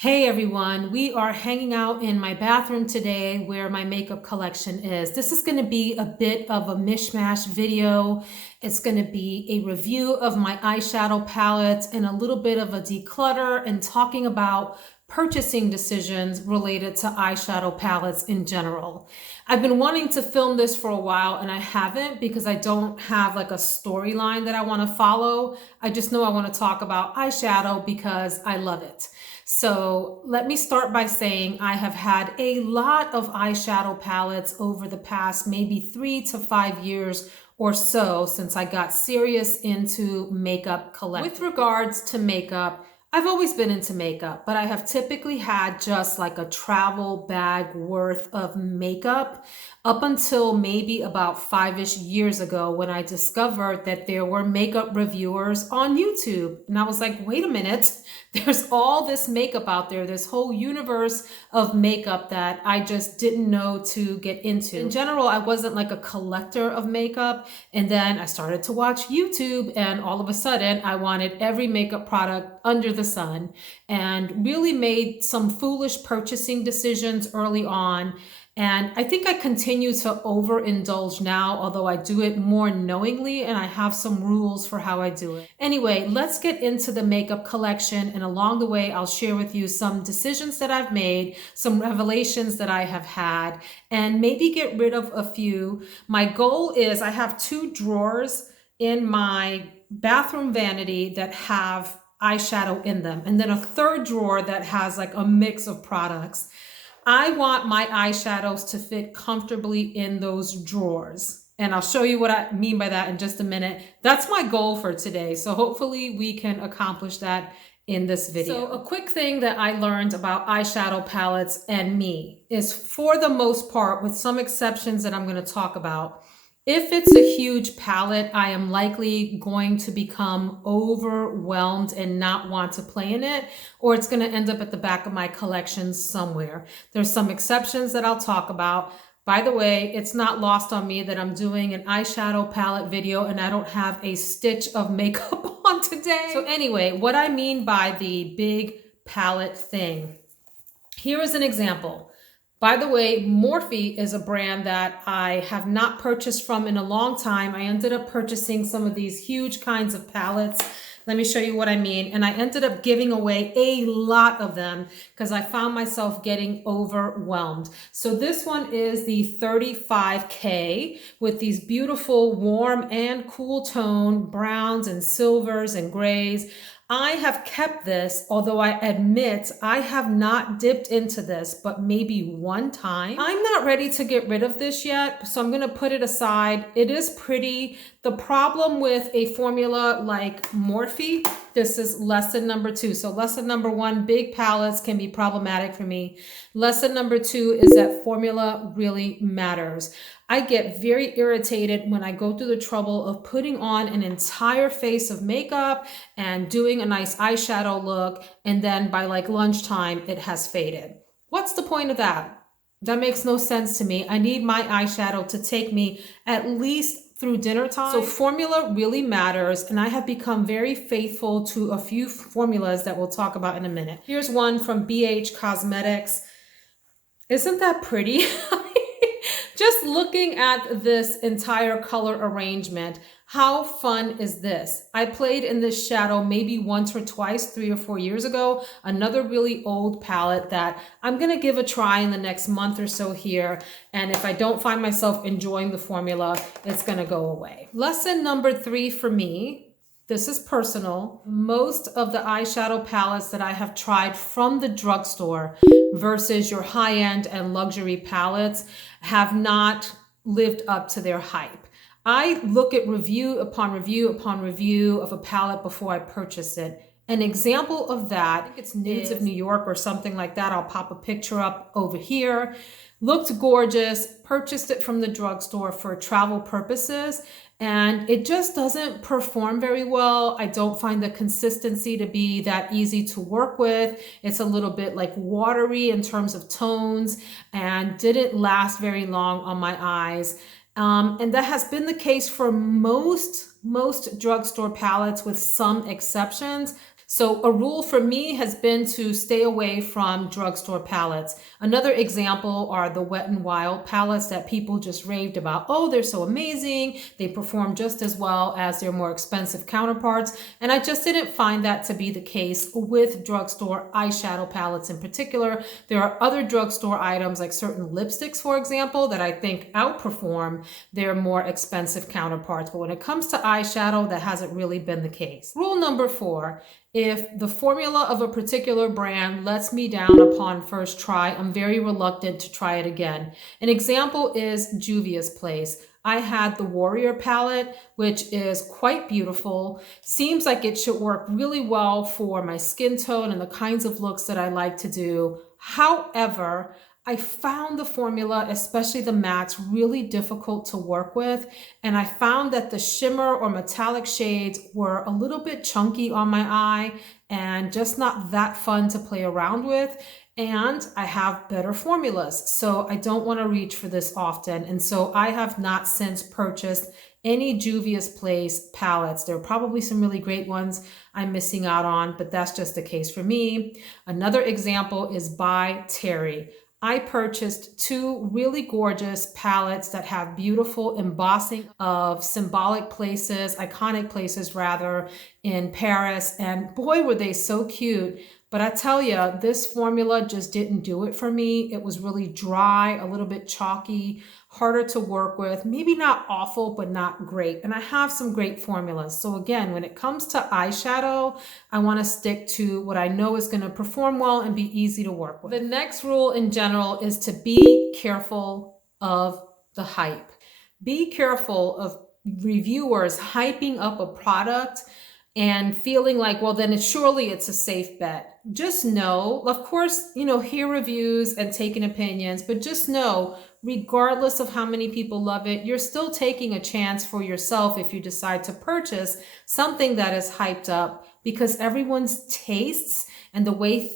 Hey everyone, we are hanging out in my bathroom today where my makeup collection is. This is going to be a bit of a mishmash video. It's going to be a review of my eyeshadow palettes and a little bit of a declutter and talking about purchasing decisions related to eyeshadow palettes in general. I've been wanting to film this for a while and I haven't because I don't have like a storyline that I want to follow. I just know I want to talk about eyeshadow because I love it. So let me start by saying I have had a lot of eyeshadow palettes over the past maybe 3 to 5 years or so since I got serious into makeup collecting. With regards to makeup, I've always been into makeup, but I have typically had just like a travel bag worth of makeup up until maybe about 5-ish years ago when I discovered that there were makeup reviewers on YouTube. And I was like, wait a minute, there's all this makeup out there, this whole universe of makeup that I just didn't know to get into. In general, I wasn't like a collector of makeup. And then I started to watch YouTube and all of a sudden I wanted every makeup product under the sun and really made some foolish purchasing decisions early on. And I think I continue to overindulge now, although I do it more knowingly and I have some rules for how I do it. Anyway, let's get into the makeup collection. And along the way, I'll share with you some decisions that I've made, some revelations that I have had, and maybe get rid of a few. My goal is I have 2 drawers in my bathroom vanity that have eyeshadow in them, and then a 3rd drawer that has like a mix of products. I want my eyeshadows to fit comfortably in those drawers. And I'll show you what I mean by that in just a minute. That's my goal for today. So hopefully we can accomplish that in this video. So a quick thing that I learned about eyeshadow palettes and me is, for the most part, with some exceptions that I'm going to talk about, if it's a huge palette, I am likely going to become overwhelmed and not want to play in it, or it's going to end up at the back of my collection somewhere. There's some exceptions that I'll talk about. By the way, it's not lost on me that I'm doing an eyeshadow palette video and I don't have a stitch of makeup on today. So anyway, what I mean by the big palette thing, here is an example. By the way, Morphe is a brand that I have not purchased from in a long time. I ended up purchasing some of these huge kinds of palettes. Let me show you what I mean. And I ended up giving away a lot of them because I found myself getting overwhelmed. So this one is the 35K with these beautiful warm and cool tone browns and silvers and grays. I have kept this, although I admit I have not dipped into this, but maybe one time. I'm not ready to get rid of this yet, so I'm going to put it aside. It is pretty. The problem with a formula like Morphe, this is lesson number 2. So lesson number 1, big palettes can be problematic for me. Lesson number 2 is that formula really matters. I get very irritated when I go through the trouble of putting on an entire face of makeup and doing a nice eyeshadow look, and then by like lunchtime, it has faded. What's the point of that? That makes no sense to me. I need my eyeshadow to take me at least through dinner time. So formula really matters, and I have become very faithful to a few formulas that we'll talk about in a minute. Here's one from BH Cosmetics. Isn't that pretty? Just looking at this entire color arrangement, how fun is this? I played in this shadow maybe once or twice 3 or 4 years ago. Another really old palette that I'm going to give a try in the next month or so here. And if I don't find myself enjoying the formula, it's going to go away. Lesson number 3 for me. This is personal. Most of the eyeshadow palettes that I have tried from the drugstore versus your high-end and luxury palettes have not lived up to their hype. I look at review upon review upon review of a palette before I purchase it. An example of that, I think it's Nudes of New York or something like that. I'll pop a picture up over here. Looked gorgeous, purchased it from the drugstore for travel purposes, and it just doesn't perform very well. I don't find the consistency to be that easy to work with. It's a little bit like watery in terms of tones and didn't last very long on my eyes. And that has been the case for most drugstore palettes with some exceptions. So a rule for me has been to stay away from drugstore palettes. Another example are the Wet n Wild palettes that people just raved about. Oh, they're so amazing. They perform just as well as their more expensive counterparts. And I just didn't find that to be the case with drugstore eyeshadow palettes in particular. There are other drugstore items like certain lipsticks, for example, that I think outperform their more expensive counterparts. But when it comes to eyeshadow, that hasn't really been the case. Rule number 4. If the formula of a particular brand lets me down upon first try, I'm very reluctant to try it again. An example is Juvia's Place. I had the Warrior palette, which is quite beautiful. Seems like it should work really well for my skin tone and the kinds of looks that I like to do. However, I found the formula, especially the mattes, really difficult to work with. And I found that the shimmer or metallic shades were a little bit chunky on my eye and just not that fun to play around with. And I have better formulas, so I don't want to reach for this often. And so I have not since purchased any Juvia's Place palettes. There are probably some really great ones I'm missing out on, but that's just the case for me. Another example is by Terry. I purchased 2 really gorgeous palettes that have beautiful embossing of symbolic places, iconic places rather, in Paris. And boy, were they so cute. But I tell you, this formula just didn't do it for me. It was really dry, a little bit chalky, harder to work with, maybe not awful, but not great. And I have some great formulas. So again, when it comes to eyeshadow, I want to stick to what I know is going to perform well and be easy to work with. The next rule in general is to be careful of the hype. Be careful of reviewers hyping up a product and feeling like, well, then surely it's a safe bet. Just know, of course, hear reviews and take in opinions, but just know, regardless of how many people love it, you're still taking a chance for yourself if you decide to purchase something that is hyped up, because everyone's tastes and the way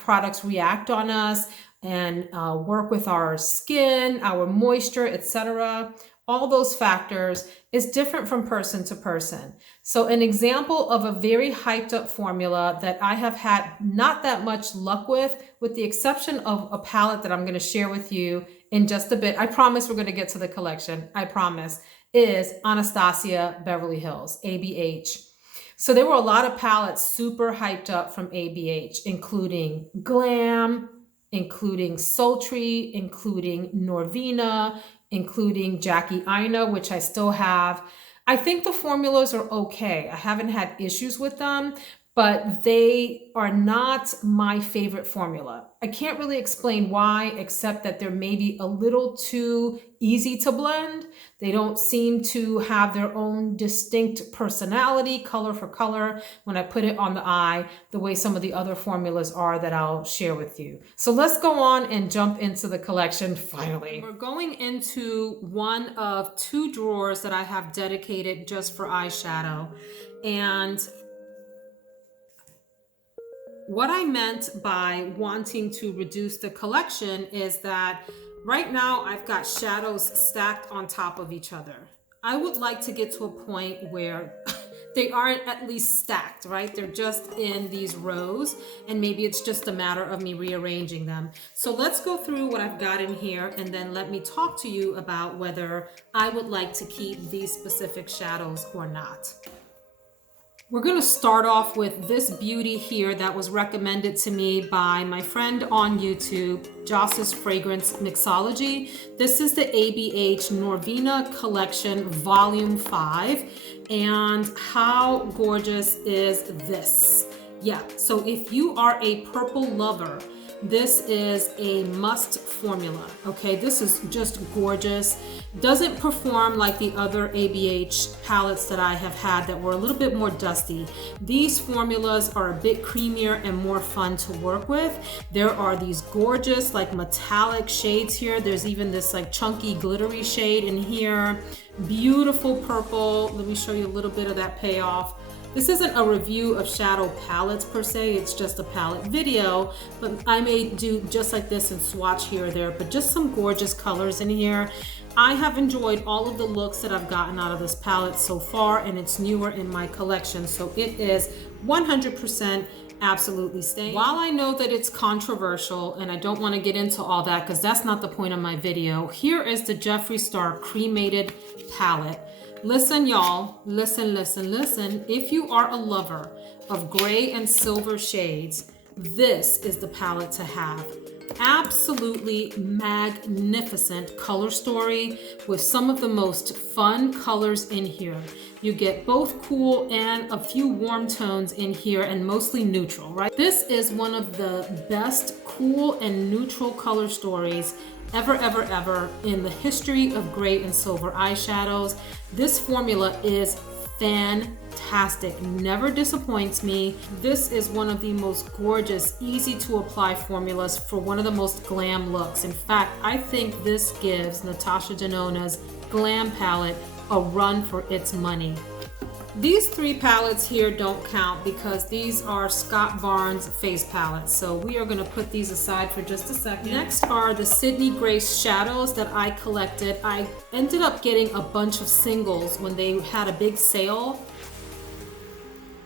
products react on us and work with our skin, our moisture, etc., all those factors is different from person to person. So an example of a very hyped up formula that I have had not that much luck with the exception of a palette that I'm going to share with you in just a bit. I promise we're going to get to the collection. I promise. Is Anastasia Beverly Hills, ABH. So there were a lot of palettes super hyped up from ABH, including Glam, including Sultry, including Norvina, including Jackie Aina, which I still have. I think the formulas are okay. I haven't had issues with them, but they are not my favorite formula. I can't really explain why, except that they're maybe a little too easy to blend. They don't seem to have their own distinct personality, color for color, when I put it on the eye, the way some of the other formulas are that I'll share with you. So let's go on and jump into the collection finally. We're going into one of 2 drawers that I have dedicated just for eyeshadow. And what I meant by wanting to reduce the collection is that right now I've got shadows stacked on top of each other. I would like to get to a point where they aren't at least stacked, right? They're just in these rows, and maybe it's just a matter of me rearranging them. So let's go through what I've got in here, and then let me talk to you about whether I would like to keep these specific shadows or not. We're going to start off with this beauty here that was recommended to me by my friend on YouTube, Joss's Fragrance Mixology. This is the ABH Norvina Collection Volume 5. And how gorgeous is this? Yeah, so if you are a purple lover, this is a must formula, okay? This is just gorgeous. Doesn't perform like the other ABH palettes that I have had that were a little bit more dusty. These formulas are a bit creamier and more fun to work with. There are these gorgeous like metallic shades here. There's even this like chunky glittery shade in here. Beautiful purple. Let me show you a little bit of that payoff. This isn't a review of shadow palettes per se, it's just a palette video, but I may do just like this and swatch here or there, but just some gorgeous colors in here. I have enjoyed all of the looks that I've gotten out of this palette so far, and it's newer in my collection, so it is 100% absolutely staying. While I know that it's controversial, and I don't want to get into all that because that's not the point of my video, here is the Jeffree Star Cremated palette. Listen, y'all, listen, listen, listen. If you are a lover of gray and silver shades, this is the palette to have. Absolutely magnificent color story with some of the most fun colors in here. You get both cool and a few warm tones in here, and mostly neutral, right? This is one of the best cool and neutral color stories ever in the history of gray and silver eyeshadows. This formula is fantastic, never disappoints me. This is one of the most gorgeous, easy to apply formulas for one of the most glam looks. In fact, I think this gives Natasha Denona's glam palette a run for its money. These three palettes here don't count because these are Scott Barnes face palettes. So we are gonna put these aside for just a second. Next are the Sydney Grace shadows that I collected. I ended up getting a bunch of singles when they had a big sale.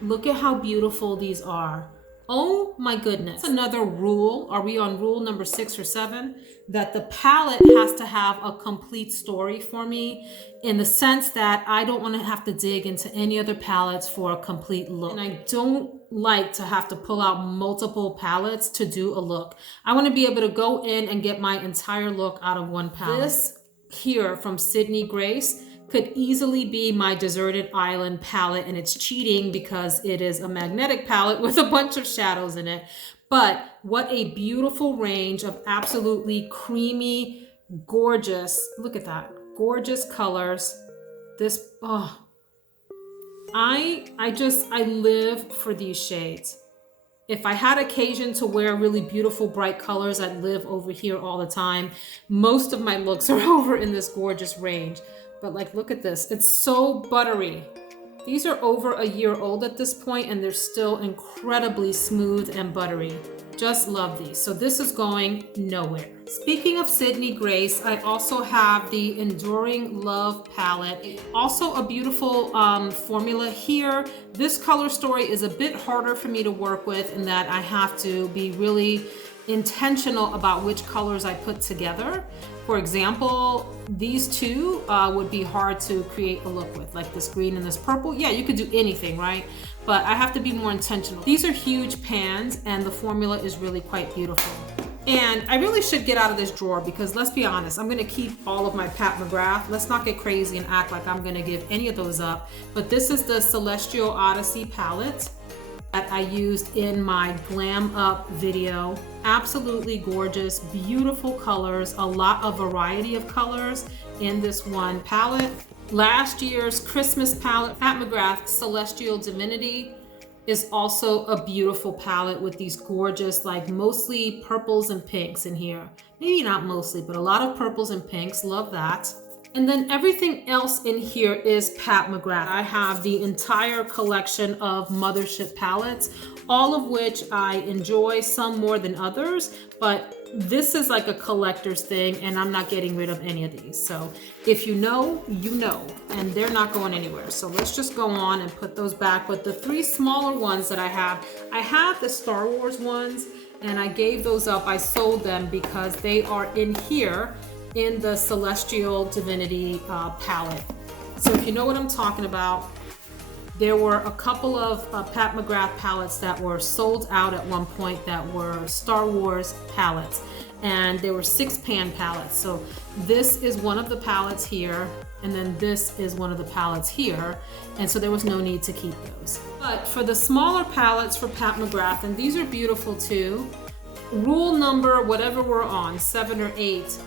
Look at how beautiful these are. Oh my goodness. Another rule, are we on rule number 6 or 7? That the palette has to have a complete story for me, in the sense that I don't want to have to dig into any other palettes for a complete look. And I don't like to have to pull out multiple palettes to do a look. I want to be able to go in and get my entire look out of one palette. This here from Sydney Grace could easily be my Deserted Island palette, and it's cheating because it is a magnetic palette with a bunch of shadows in it. But what a beautiful range of absolutely creamy, gorgeous, look at that, gorgeous colors. This, oh, I live for these shades. If I had occasion to wear really beautiful, bright colors, I'd live over here all the time. Most of my looks are over in this gorgeous range. But like, look at this. It's so buttery. These are over a year old at this point, and they're still incredibly smooth and buttery. Just love these. So this is going nowhere. Speaking of Sydney Grace, I also have the Enduring Love palette. Also a beautiful formula here. This color story is a bit harder for me to work with in that I have to be really intentional about which colors I put together. For example, these two would be hard to create a look with, like this green and this purple. Yeah, you could do anything, right? But I have to be more intentional. These are huge pans, and the formula is really quite beautiful. And I really should get out of this drawer because, let's be honest, I'm gonna keep all of my Pat McGrath. Let's not get crazy and act like I'm gonna give any of those up. But this is the Celestial Odyssey palette that I used in my Glam Up video. Absolutely gorgeous, beautiful colors, a lot of variety of colors in this one palette. Last year's Christmas palette, Pat McGrath Celestial Divinity, is also a beautiful palette with these gorgeous, like mostly purples and pinks in here. Maybe not mostly, but a lot of purples and pinks, love that. And then everything else in here is Pat McGrath. I have the entire collection of Mothership palettes, all of which I enjoy, some more than others, but this is like a collector's thing, and I'm not getting rid of any of these. So if you know, you know, and they're not going anywhere. So let's just go on and put those back. But the three smaller ones that I have the Star Wars ones, and I gave those up. I sold them because they are in here in the Celestial Divinity palette. So if you know what I'm talking about, there were a couple of Pat McGrath palettes that were sold out at one point that were Star Wars palettes, and they were 6-pan palettes. So this is one of the palettes here, and then this is one of the palettes here, and so there was no need to keep those. But for the smaller palettes for Pat McGrath, and these are beautiful too, rule number whatever we're on, 7 or 8,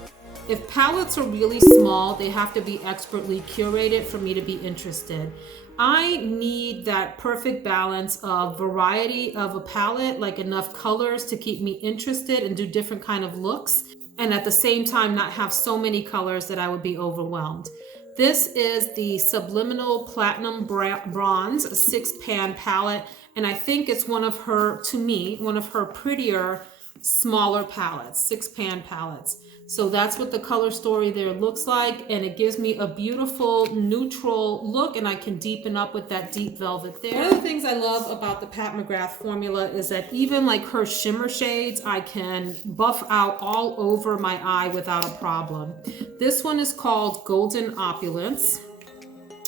if palettes are really small, they have to be expertly curated for me to be interested. I need that perfect balance of variety of a palette, like enough colors to keep me interested and do different kind of looks, and at the same time not have so many colors that I would be overwhelmed. This is the Subliminal Platinum Bronze 6-pan palette, and I think it's one of her, to me, one of her prettier, smaller palettes, 6-pan palettes. So that's what the color story there looks like, and it gives me a beautiful neutral look, and I can deepen up with that deep velvet there. One of the things I love about the Pat McGrath formula is that even like her shimmer shades, I can buff out all over my eye without a problem. This one is called Golden Opulence.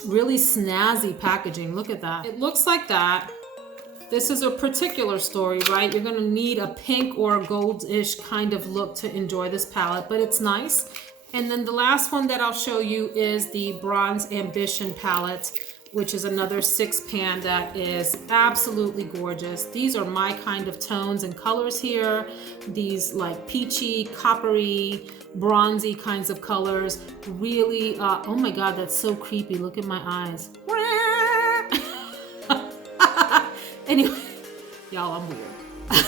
Really snazzy packaging, look at that. It looks like that. This is a particular story, right? You're gonna need a pink or a goldish kind of look to enjoy this palette, but it's nice. And then the last one that I'll show you is the Bronze Ambition palette, which is another 6-pan that is absolutely gorgeous. These are my kind of tones and colors here. These like peachy, coppery, bronzy kinds of colors. Really, oh my God, that's so creepy. Look at my eyes. Anyway, y'all, I'm weird.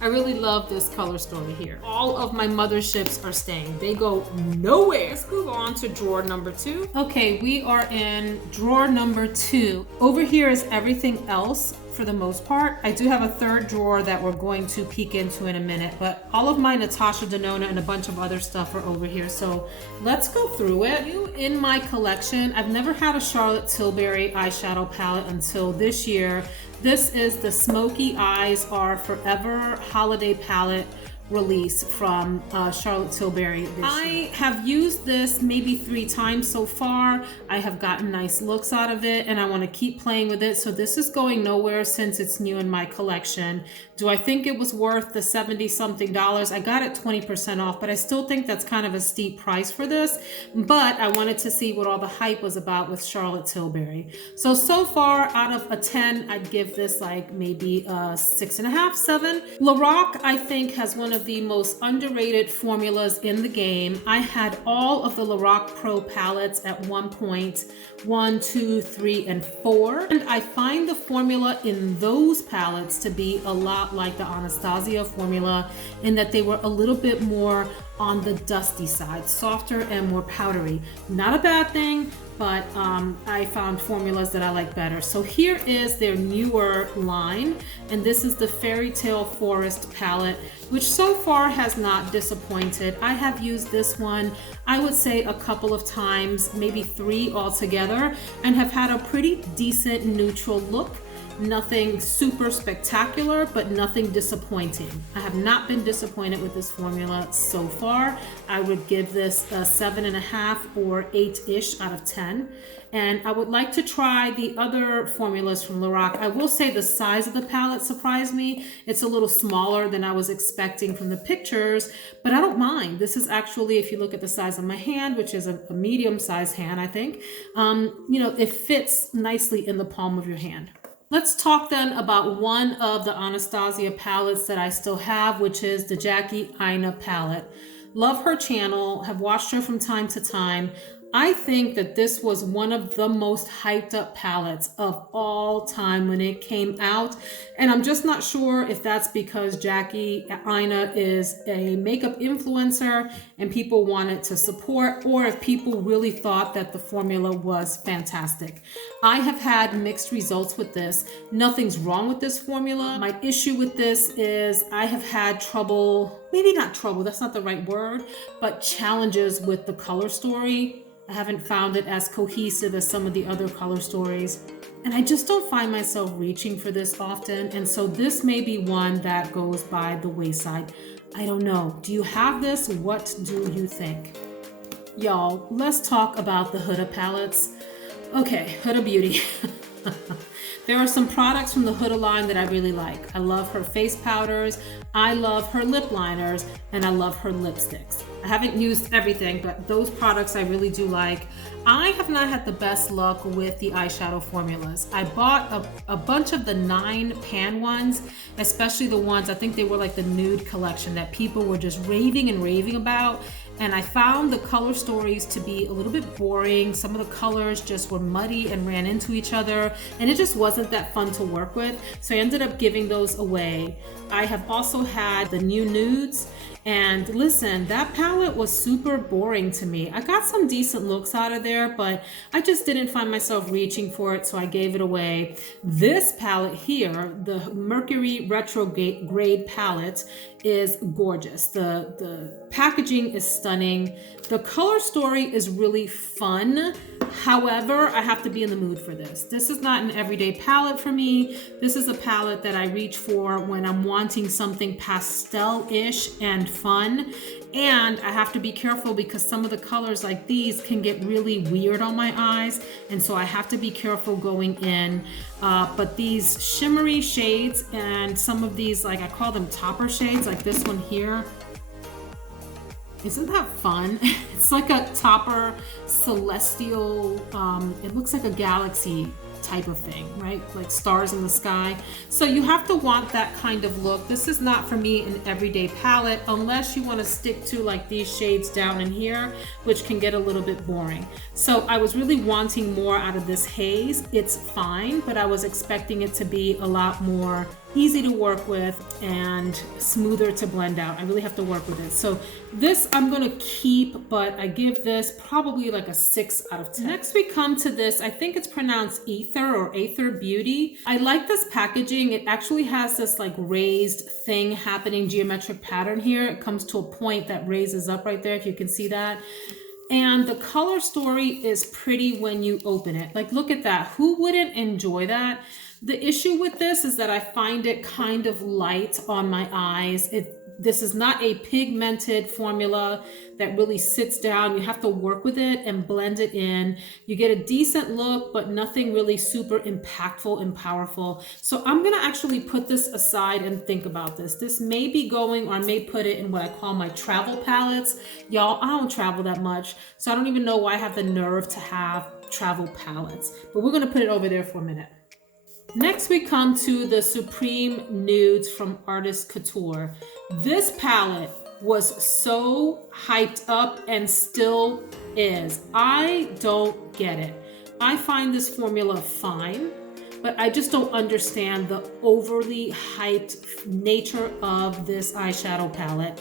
I really love this color story here. All of my motherships are staying. They go nowhere. Let's move on to drawer number 2. Okay, we are in drawer number 2. Over here is everything else for the most part. I do have a third drawer that we're going to peek into in a minute, but all of my Natasha Denona and a bunch of other stuff are over here. So let's go through it. In my collection, I've never had a Charlotte Tilbury eyeshadow palette until this year. This is the Smoky Eyes Are Forever Holiday Palette release from Charlotte Tilbury this year. I have used this maybe 3 times so far. I have gotten nice looks out of it, and I want to keep playing with it. So this is going nowhere since it's new in my collection. Do I think it was worth the 70 something dollars? I got it 20% off, but I still think that's kind of a steep price for this. But I wanted to see what all the hype was about with Charlotte Tilbury. So far out of a 10, I'd give this like maybe a 6.5, 7. Lorac, I think, has one of the most underrated formulas in the game. I had all of the Lorac Pro palettes at one point, 1, 2, 3, and 4. And I find the formula in those palettes to be a lot like the Anastasia formula in that they were a little bit more on the dusty side, softer and more powdery. Not a bad thing, but I found formulas that I like better. So here is their newer line, and this is the Fairy Tale Forest palette, which so far has not disappointed. I have used this one, I would say a couple of times, maybe 3 altogether, and have had a pretty decent neutral look. Nothing super spectacular, but nothing disappointing. I have not been disappointed with this formula so far. I would give this a 7.5 or 8-ish out of 10. And I would like to try the other formulas from Lorac. I will say the size of the palette surprised me. It's a little smaller than I was expecting from the pictures, but I don't mind. This is actually, if you look at the size of my hand, which is a medium-sized hand, I think, you know, it fits nicely in the palm of your hand. Let's talk then about one of the Anastasia palettes that I still have, which is the Jackie Aina palette. Love her channel, have watched her from time to time. I think that this was one of the most hyped up palettes of all time when it came out. And I'm just not sure if that's because Jackie Aina is a makeup influencer and people wanted to support, or if people really thought that the formula was fantastic. I have had mixed results with this. Nothing's wrong with this formula. My issue with this is I have had trouble, maybe not trouble, that's not the right word, but challenges with the color story. I haven't found it as cohesive as some of the other color stories. And I just don't find myself reaching for this often. And so this may be one that goes by the wayside. I don't know. Do you have this? What do you think? Y'all, let's talk about the Huda palettes. Okay, Huda Beauty. There are some products from the Huda line that I really like. I love her face powders, I love her lip liners, and I love her lipsticks. I haven't used everything, but those products I really do like. I have not had the best luck with the eyeshadow formulas. I bought a bunch of the 9-pan ones, especially the ones, I think they were like the nude collection that people were just raving and raving about. And I found the color stories to be a little bit boring. Some of the colors just were muddy and ran into each other, and it just wasn't that fun to work with. So I ended up giving those away. I have also had the new nudes, and listen, that palette was super boring to me. I got some decent looks out of there, but I just didn't find myself reaching for it, so I gave it away. This palette here, the Mercury Retrograde palette, is gorgeous. The packaging is stunning. The color story is really fun. However, I have to be in the mood for this. This is not an everyday palette for me. This is a palette that I reach for when I'm wanting something pastel-ish and fun. And I have to be careful because some of the colors like these can get really weird on my eyes. And so I have to be careful going in. But these shimmery shades and some of these, like I call them topper shades, like this one here. Isn't that fun? It's like a topper celestial, it looks like a galaxy type of thing, right? Like stars in the sky. So you have to want that kind of look. This is not for me an everyday palette unless you want to stick to like these shades down in here, which can get a little bit boring. So I was really wanting more out of this haze. It's fine, but I was expecting it to be a lot more easy to work with and smoother to blend out. I really have to work with it. So this I'm gonna keep, but I give this probably like a 6 out of 10. Next we come to this, I think it's pronounced Aether or Aether Beauty. I like this packaging. It actually has this like raised thing happening, geometric pattern here. It comes to a point that raises up right there, if you can see that. And the color story is pretty when you open it. Like, look at that. Who wouldn't enjoy that? The issue with this is that I find it kind of light on my eyes. This is not a pigmented formula that really sits down. You have to work with it and blend it in. You get a decent look, but nothing really super impactful and powerful. So I'm gonna actually put this aside and think about this. This may be going, or I may put it in what I call my travel palettes. Y'all, I don't travel that much, so I don't even know why I have the nerve to have travel palettes. But we're gonna put it over there for a minute. Next we come to the Supreme Nudes from Artist Couture. This palette was so hyped up and still is. I don't get it. I find this formula fine, but I just don't understand the overly hyped nature of this eyeshadow palette.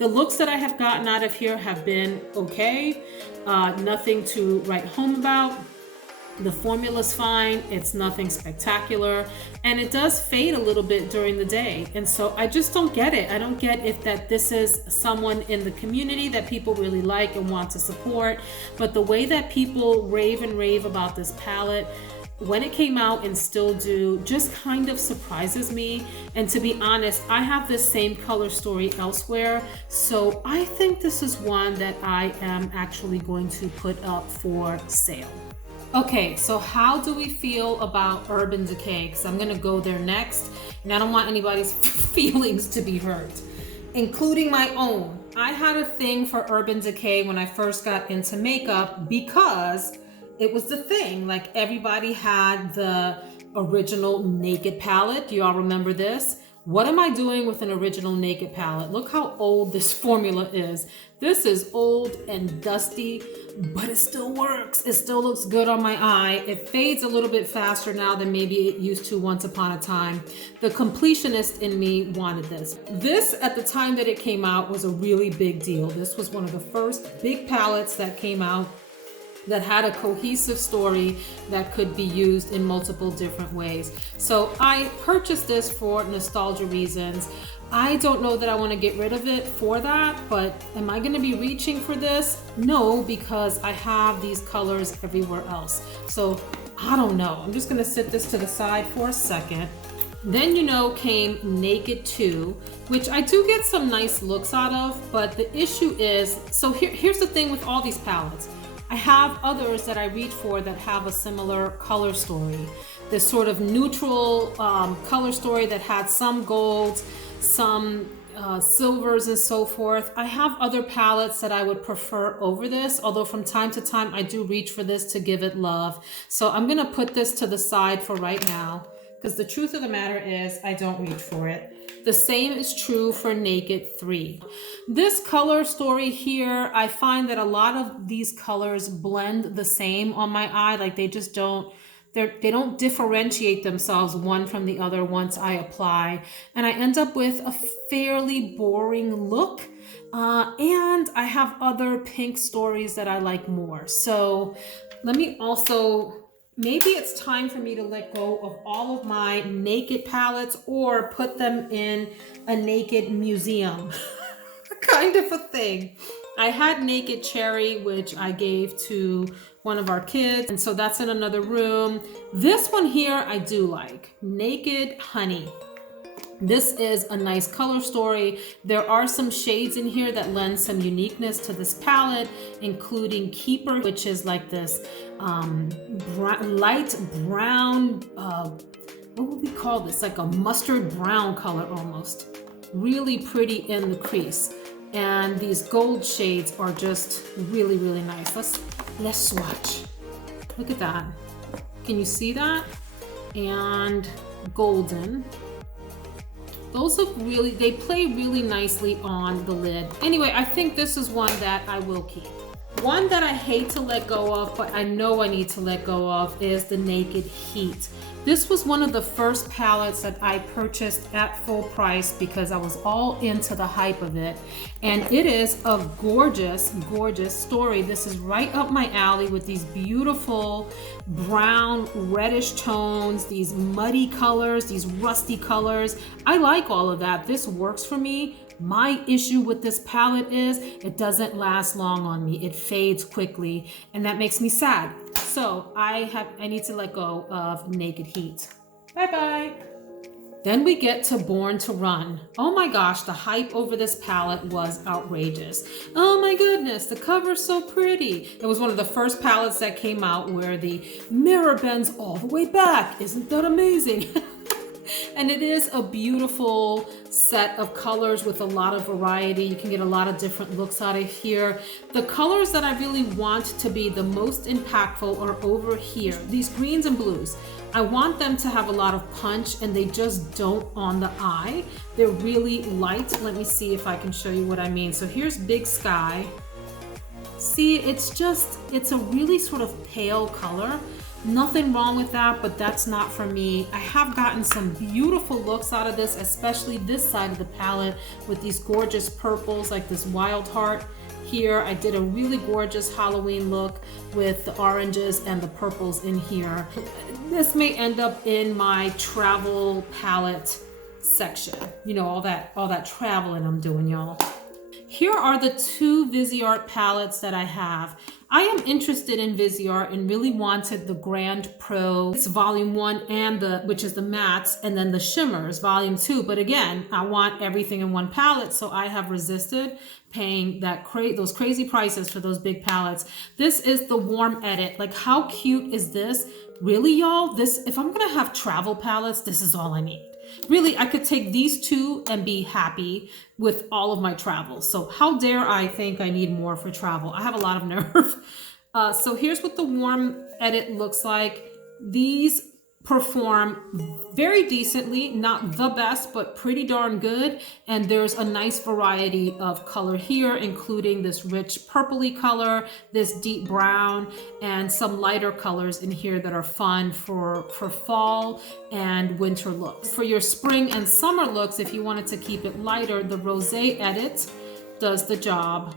The looks that I have gotten out of here have been okay. Nothing to write home about. The formula's fine, it's nothing spectacular, and it does fade a little bit during the day. And so I just don't get it. I don't get if that this is someone in the community that people really like and want to support. But the way that people rave and rave about this palette, when it came out and still do, just kind of surprises me. And to be honest, I have this same color story elsewhere. So I think this is one that I am actually going to put up for sale. Okay, so how do we feel about Urban Decay? Because I'm gonna go there next, and I don't want anybody's feelings to be hurt, including my own. I had a thing for Urban Decay when I first got into makeup because it was the thing. Like, everybody had the original Naked palette. Do you all remember this? What am I doing with an original Naked palette? Look how old this formula is. This is old and dusty, but it still works. It still looks good on my eye. It fades a little bit faster now than maybe it used to once upon a time. The completionist in me wanted this. This, at the time that it came out, was a really big deal. This was one of the first big palettes that came out that had a cohesive story that could be used in multiple different ways. So I purchased this for nostalgia reasons. I don't know that I want to get rid of it for that, but am I going to be reaching for this? No, because I have these colors everywhere else. So I don't know. I'm just going to sit this to the side for a second. Then, came Naked 2, which I do get some nice looks out of, but the issue is, so here's the thing with all these palettes. I have others that I reach for that have a similar color story. This sort of neutral color story that had some golds, some silvers and so forth. I have other palettes that I would prefer over this, although from time to time I do reach for this to give it love. So I'm gonna put this to the side for right now, because the truth of the matter is I don't reach for it. The same is true for Naked 3. This color story here, I find that a lot of these colors blend the same on my eye. Like, they just don't, they don't differentiate themselves one from the other once I apply. And I end up with a fairly boring look. And I have other pink stories that I like more. So let me also maybe it's time for me to let go of all of my naked palettes or put them in a naked museum. Kind of a thing. I had Naked Cherry, which I gave to one of our kids, and so that's in another room. This one here I do like, Naked Honey. This is a nice color story. There are some shades in here that lend some uniqueness to this palette, including Keeper, which is like this light brown, what would we call this? Like a mustard brown color almost. Really pretty in the crease. And these gold shades are just really, really nice. Let's swatch. Look at that. Can you see that? And golden. Those look really, they play really nicely on the lid. Anyway, I think this is one that I will keep. One that I hate to let go of, but I know I need to let go of, is the Naked Heat. This was one of the first palettes that I purchased at full price because I was all into the hype of it. And it is a gorgeous, gorgeous story. This is right up my alley with these beautiful brown, reddish tones, these muddy colors, these rusty colors. I like all of that. This works for me. My issue with this palette is it doesn't last long on me. It fades quickly, and that makes me sad. So I need to let go of Naked Heat. Bye-bye. Then we get to Born to Run. Oh my gosh, the hype over this palette was outrageous. Oh my goodness, the cover's so pretty. It was one of the first palettes that came out where the mirror bends all the way back. Isn't that amazing? And it is a beautiful set of colors with a lot of variety. You can get a lot of different looks out of here. The colors that I really want to be the most impactful are over here. These greens and blues. I want them to have a lot of punch, and they just don't on the eye. They're really light. Let me see if I can show you what I mean. So here's Big Sky. See, it's a really sort of pale color. Nothing wrong with that, but that's not for me. I have gotten some beautiful looks out of this, especially this side of the palette with these gorgeous purples like this Wild Heart. Here I did a really gorgeous Halloween look with the oranges and the purples in here. This may end up in my travel palette section. You know, all that traveling I'm doing, y'all. Here are the two Viseart palettes that I have. I am interested in Viseart and really wanted the Grand Pro. It's volume 1 and which is the mattes, and then the shimmers, volume 2. But again, I want everything in one palette, so I have resisted paying those crazy prices for those big palettes. This is the Warm Edit. Like, how cute is this? Really, y'all? If I'm gonna have travel palettes, this is all I need. Really, I could take these two and be happy with all of my travels. So how dare I think I need more for travel? I have a lot of nerve. So here's what the Warm Edit looks like. These perform very decently, not the best, but pretty darn good. And there's a nice variety of color here, including this rich purpley color, this deep brown, and some lighter colors in here that are fun for fall and winter looks. For your spring and summer looks, if you wanted to keep it lighter, the Rosé Edit does the job.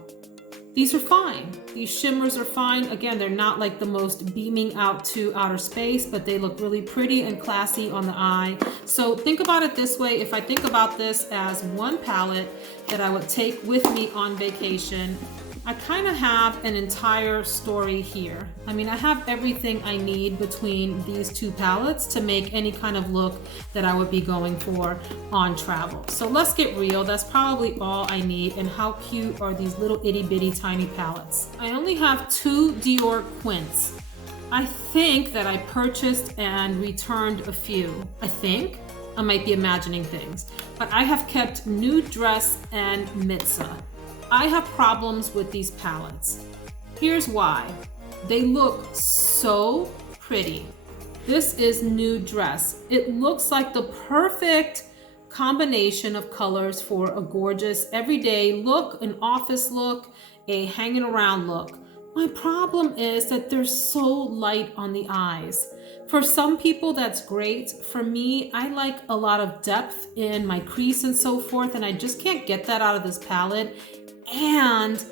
These are fine. These shimmers are fine. Again, they're not like the most beaming out to outer space, but they look really pretty and classy on the eye. So think about it this way. If I think about this as one palette that I would take with me on vacation, I kind of have an entire story here. I mean, I have everything I need between these two palettes to make any kind of look that I would be going for on travel. So let's get real. That's probably all I need. And how cute are these little itty bitty tiny palettes? I only have 2 Dior Quints. I think that I purchased and returned a few. I think. I might be imagining things. But I have kept Nude Dress and Mitza. I have problems with these palettes. Here's why. They look so pretty. This is Nude Dress. It looks like the perfect combination of colors for a gorgeous everyday look, an office look, a hanging around look. My problem is that they're so light on the eyes. For some people, that's great. For me, I like a lot of depth in my crease and so forth, and I just can't get that out of this palette. And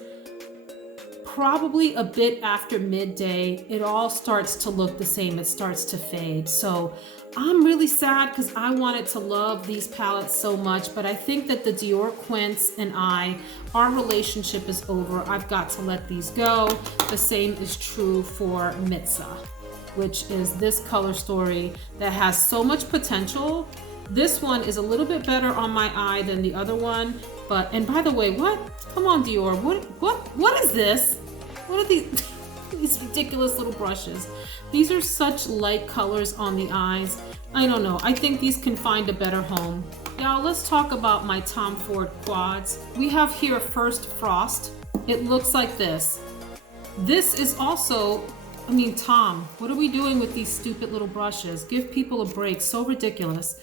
probably a bit after midday, it all starts to look the same. It starts to fade. So I'm really sad because I wanted to love these palettes so much, but I think that the Dior Quince and our relationship is over. I've got to let these go. The same is true for Misc, which is this color story that has so much potential. This one is a little bit better on my eye than the other one, but, and by the way, come on Dior, what is this? What are these, these ridiculous little brushes? These are such light colors on the eyes. I don't know, I think these can find a better home. Now let's talk about my Tom Ford quads. We have here First Frost. It looks like this. This is also, I mean, Tom, what are we doing with these stupid little brushes? Give people a break, so ridiculous.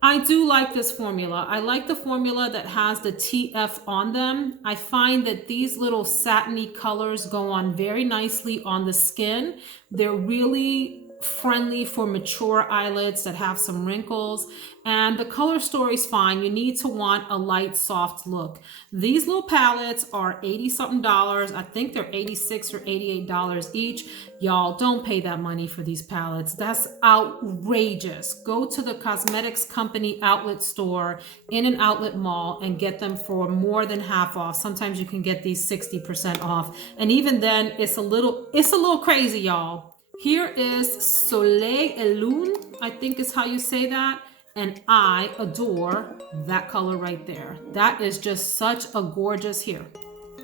I do like this formula. I like the formula that has the TF on them. I find that these little satiny colors go on very nicely on the skin. They're really friendly for mature eyelids that have some wrinkles, and the color story's fine. You need to want a light, soft look. These little palettes are 80 something dollars. I think they're 86 or 88 dollars each. Y'all, don't pay that money for these palettes. That's outrageous. Go to the cosmetics company outlet store in an outlet mall and get them for more than half off. Sometimes you can get these 60% off, and even then it's a little crazy, y'all. Here is Soleil et Lune, I think is how you say that. And I adore that color right there. That is just such a gorgeous, here.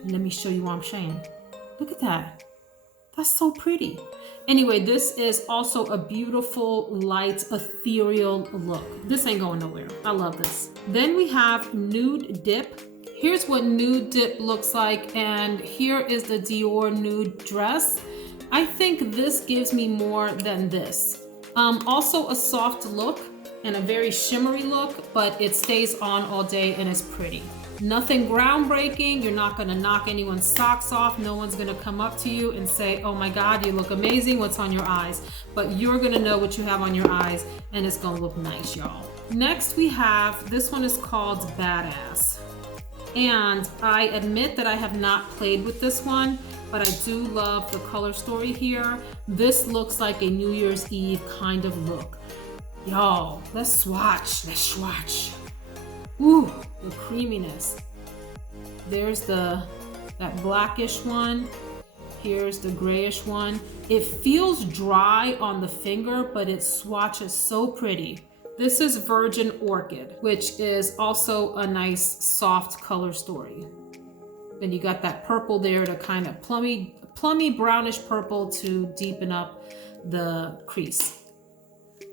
Let me show you what I'm saying. Look at that. That's so pretty. Anyway, this is also a beautiful, light, ethereal look. This ain't going nowhere. I love this. Then we have Nude Dip. Here's what Nude Dip looks like. And here is the Dior Nude Dress. I think this gives me more than this. Also a soft look and a very shimmery look, but it stays on all day and is pretty. Nothing groundbreaking. You're not gonna knock anyone's socks off. No one's gonna come up to you and say, oh my God, you look amazing. What's on your eyes? But you're gonna know what you have on your eyes and it's gonna look nice, y'all. Next we have, this one is called Badass. And I admit that I have not played with this one, but I do love the color story here. This looks like a New Year's Eve kind of look. Y'all, let's swatch. Ooh, the creaminess. There's that blackish one. Here's the grayish one. It feels dry on the finger, but it swatches so pretty. This is Virgin Orchid, which is also a nice soft color story. Then you got that purple there to kind of plummy brownish purple to deepen up the crease.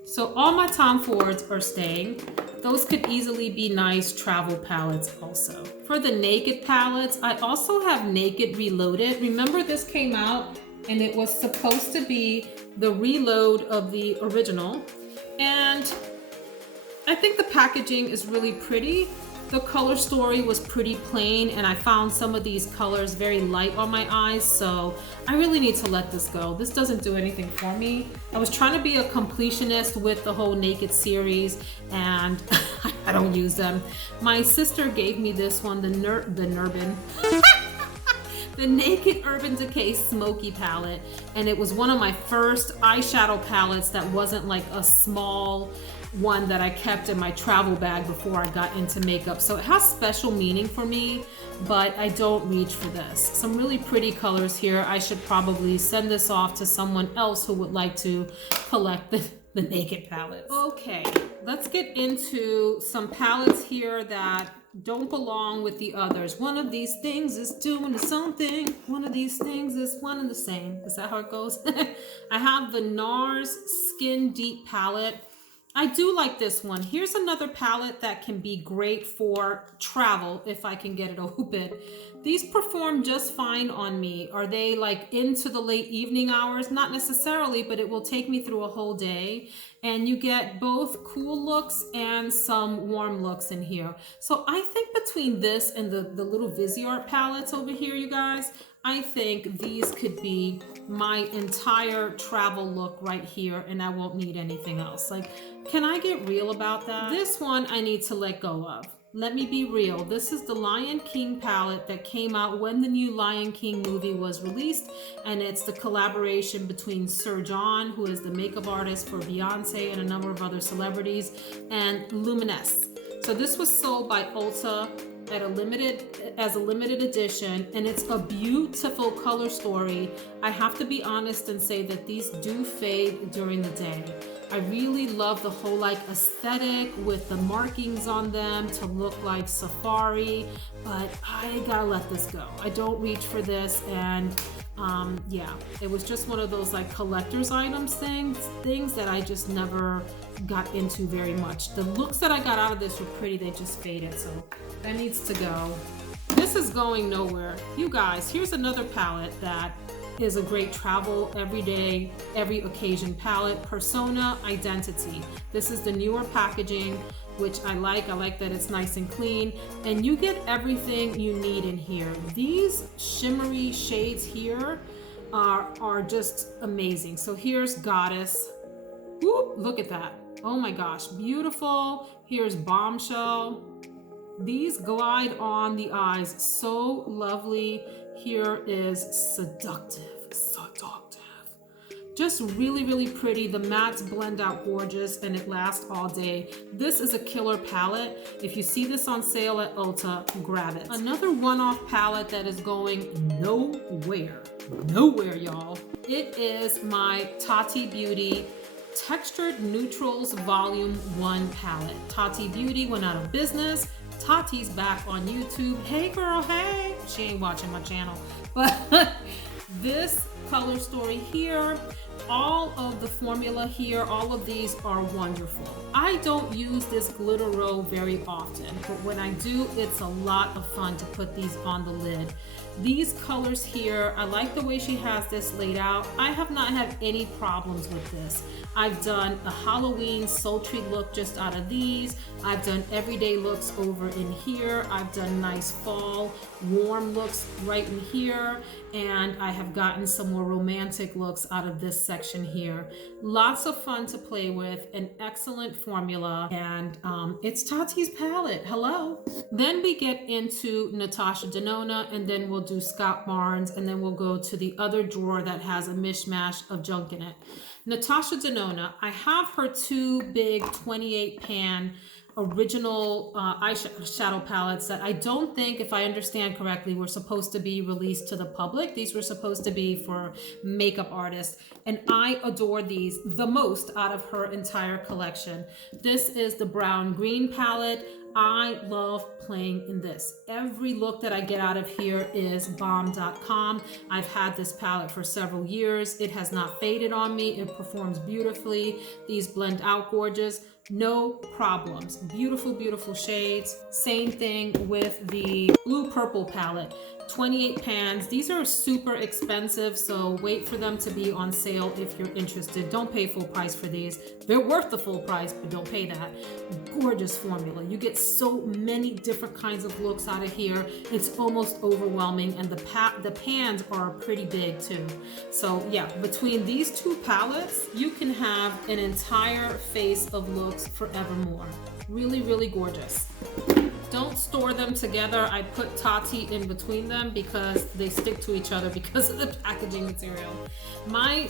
So all my Tom Fords are staying. Those could easily be nice travel palettes also. For the Naked palettes, I also have Naked Reloaded. Remember this came out and it was supposed to be the reload of the original. And I think the packaging is really pretty. The color story was pretty plain and I found some of these colors very light on my eyes, so I really need to let this go. This doesn't do anything for me. I was trying to be a completionist with the whole Naked series and I don't use them. My sister gave me this one, the Naked Urban Decay Smoky palette, and it was one of my first eyeshadow palettes that wasn't like a small one that I kept in my travel bag before I got into makeup. So it has special meaning for me, but I don't reach for this. Some really pretty colors here. I should probably send this off to someone else who would like to collect the Naked palettes. Okay, let's get into some palettes here that don't belong with the others. One of these things is doing something. One of these things is one and the same. Is that how it goes? I have the Nars Skin Deep palette. I do like this one. Here's another palette that can be great for travel if I can get it open. These perform just fine on me. Are they like into the late evening hours? Not necessarily, but it will take me through a whole day. And you get both cool looks and some warm looks in here. So I think between this and the little Viseart palettes over here, you guys, I think these could be my entire travel look right here and I won't need anything else. Like, can I get real about that? This one I need to let go of. Let me be real. This is the Lion King palette that came out when the new Lion King movie was released, and it's the collaboration between Sir John, who is the makeup artist for Beyonce and a number of other celebrities, and Luminous. So this was sold by Ulta as a limited edition, and it's a beautiful color story. I have to be honest and say that these do fade during the day. I really love the whole like aesthetic with the markings on them to look like safari, but I gotta let this go. I don't reach for this, and yeah, it was just one of those like collector's items things that I just never got into very much. The looks that I got out of this were pretty, they just faded, so that needs to go. This is going nowhere. You guys, here's another palette that is a great travel, everyday, every occasion palette, Persona Identity. This is the newer packaging, which I like. I like that it's nice and clean, and you get everything you need in here. These shimmery shades here are just amazing. So here's Goddess. Whoop, look at that. Oh my gosh, beautiful. Here's Bombshell. These glide on the eyes, so lovely. Here is Seductive. Just really, really pretty. The mattes blend out gorgeous, and it lasts all day. This is a killer palette. If you see this on sale at Ulta, grab it. Another one-off palette that is going nowhere, y'all. It is my Tarte Beauty Textured Neutrals Volume 1 palette. Tarte Beauty went out of business. Tate's back on YouTube. Hey girl, hey. She ain't watching my channel. But this color story here, all of the formula here, all of these are wonderful. I don't use this glitter row very often, but when I do, it's a lot of fun to put these on the lid. These colors here, I like the way she has this laid out. I have not had any problems with this. I've done a Halloween sultry look just out of these. I've done everyday looks over in here. I've done nice fall, warm looks right in here. And I have gotten some more romantic looks out of this section here. Lots of fun to play with, an excellent formula, and it's Tate's palette. Hello. Then we get into Natasha Denona, and then we'll do Scott Barnes, and then we'll go to the other drawer that has a mishmash of junk in it. Natasha Denona, I have her two big 28 pan original eyeshadow palettes that I don't think, if I understand correctly, were supposed to be released to the public. These were supposed to be for makeup artists, and I adore these the most out of her entire collection. This is the brown green palette. I love playing in this. Every look that I get out of here is bomb.com. I've had this palette for several years. It has not faded on me. It performs beautifully. These blend out gorgeous. No problems. Beautiful, beautiful shades. Same thing with the blue purple palette. 28 pans. These are super expensive, so wait for them to be on sale if you're interested. Don't pay full price for these. They're worth the full price, but don't pay that. Gorgeous formula. You get so many different kinds of looks out of here. It's almost overwhelming, and the pans are pretty big too. So yeah, between these two palettes, you can have an entire face of looks forevermore. Really, really gorgeous. Don't store them together. I put Tarte in between them because they stick to each other because of the packaging material. My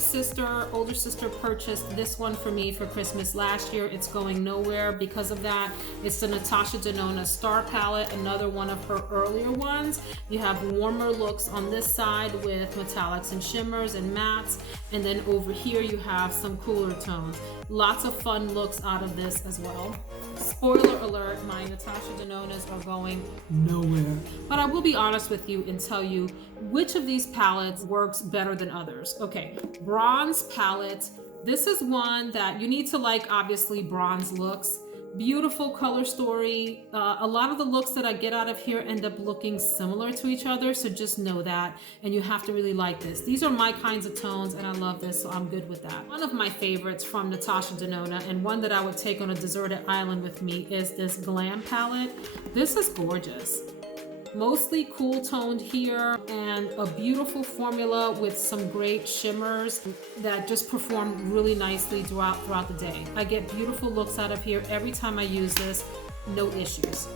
older sister purchased this one for me for Christmas last year. It's going nowhere because of that. It's the Natasha Denona Star Palette, another one of her earlier ones. You have warmer looks on this side with metallics and shimmers and mattes, and then over here you have some cooler tones. Lots of fun looks out of this as well. Spoiler alert, my Natasha Denonas are going nowhere. But I will be honest with you and tell you which of these palettes works better than others. Okay, bronze palette. This is one that you need to like, obviously, bronze looks. Beautiful color story. A lot of the looks that I get out of here end up looking similar to each other, so just know that, and you have to really like this. These are my kinds of tones, and I love this, so I'm good with that. One of my favorites from Natasha Denona, and one that I would take on a deserted island with me, is this Glam palette. This is gorgeous. Mostly cool toned here, and a beautiful formula with some great shimmers that just perform really nicely throughout the day. I get beautiful looks out of here every time I use this, no issues.